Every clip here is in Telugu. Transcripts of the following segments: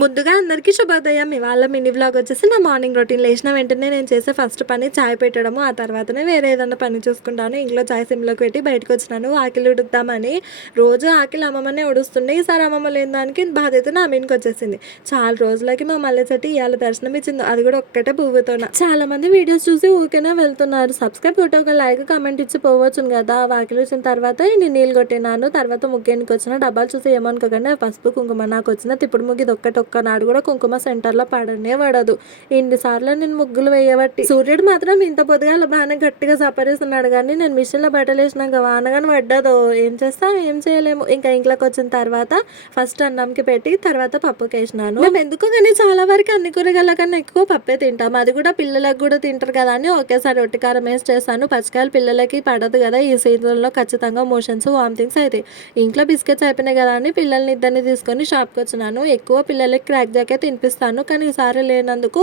ముందుగా అందరికీ శుభోదయం. ఇవాళ మినీ వ్లాగ్ వచ్చేసి నా మార్నింగ్ రొటీన్. లేచిన వెంటనే నేను చేసే ఫస్ట్ పని చాయ్ పెట్టడము. ఆ తర్వాతనే వేరే ఏదైనా పని చూసుకుంటాను. ఇంట్లో చాయ్ సిమ్లోకి పెట్టి బయటకు వచ్చినాను ఆకిలి ఉడుకుతామని. రోజు ఆకిలి అమ్మమ్మనే ఉడుస్తుండే. ఈసారి అమ్మమ్మ లేని దానికి బాధ్యత నా మీదకి వచ్చేసింది. చాలా రోజులకి మా మల్లె చెట్టు ఇవాళ దర్శనం ఇచ్చింది, అది కూడా ఒక్కటే పువ్వుతోన. చాలా మంది వీడియోస్ చూసి ఊరికేనే వెళ్తున్నారు. సబ్స్క్రైబ్ కొట్టి ఒక లైక్ కామెంట్ ఇచ్చి పోవచ్చును కదా. వాకిలి వచ్చిన తర్వాత నేను నీళ్ళు కొట్టినాను. తర్వాత ముగ్గేనికి వచ్చిన డబ్బాలు చూసి ఏమనుకోకండి, పసుపు కుంకుమ నాకు వచ్చిన తిప్పుడు ముగ్గు ఇది ఒక్కనాడు కూడా కుంకుమ సెంటర్లో పడనే పడదు. ఇన్నిసార్లు నేను ముగ్గులు వేయబట్టి. సూర్యుడు మాత్రం ఇంత పొద్దుగాల బాగానే గట్టిగా సపరేస్తున్నాడు, కానీ నేను మిషన్లో బట్టలు వేసినాక వానగానే పడ్డదో. ఏం చేస్తాం, ఏం చేయలేము. ఇంకా ఇంట్లోకి వచ్చిన తర్వాత ఫస్ట్ అన్నంకి పెట్టి తర్వాత పప్పుకి వేసినాను. మేము ఎందుకో కానీ చాలా వరకు అన్ని కూరగాయల కన్నా ఎక్కువ పప్పే తింటాం. అది కూడా పిల్లలకు కూడా తింటారు కదా అని ఒకేసారి ఒట్టికారం వేసి చేస్తాను. పచ్చికాయలు పిల్లలకి పడదు కదా, ఈ సీజన్లో ఖచ్చితంగా మోషన్స్ వామిటింగ్స్ అయితే. ఇంట్లో బిస్కెట్స్ అయిపోయినాయి కదా అని పిల్లల్ని ఇద్దరిని తీసుకొని షాప్కి వచ్చినాను. ఎక్కువ పిల్లలకి క్రాక్ జాకే తినిపిస్తాను, కానీ ఈసారి లేనందుకు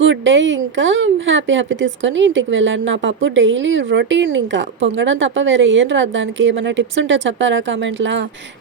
గుడ్ డే ఇంకా హ్యాపీ తీసుకొని ఇంటికి వెళ్ళాను. నా పప్పు డైలీ రొటీన్, ఇంకా పొంగడం తప్ప వేరే ఏం రాదు. దానికి ఏమైనా టిప్స్ ఉంటే చెప్పారా కామెంట్లా.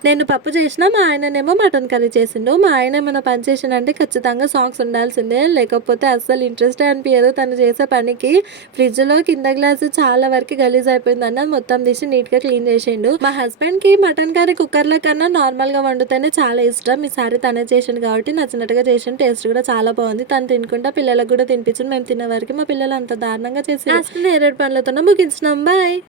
నేను పప్పు చేసినా మా ఆయననేమో మటన్ కర్రీ చేసిండు. మా ఆయన ఏమైనా పని చేసినంటే ఖచ్చితంగా సాంగ్స్ ఉండాల్సిందే, లేకపోతే అస్సలు ఇంట్రెస్టే అనిపించదు తను చేసే పనికి. ఫ్రిడ్జ్లో కింద గ్లాసు చాలా వరకు గలీజ్ అయిపోయిందన్న మొత్తం తీసి నీట్గా క్లీన్ చేసిండు. మా హస్బెండ్కి మటన్ కర్రీ కుక్కర్ల కన్నా నార్మల్గా వండుతేనే చాలా ఇష్టం. ఈసారి తనే చేసిండు కాబట్టి నచ్చినట్టుగా చేసిన. టేస్ట్ కూడా చాలా బాగుంది. తను తినుకుంటా పిల్లలకు కూడా తినిపించింది. మేము తినే వరకు మా పిల్లలు అంత దారుణంగా చేసి నేరేడు పండ్లతో ముగించినాం. బాయ్.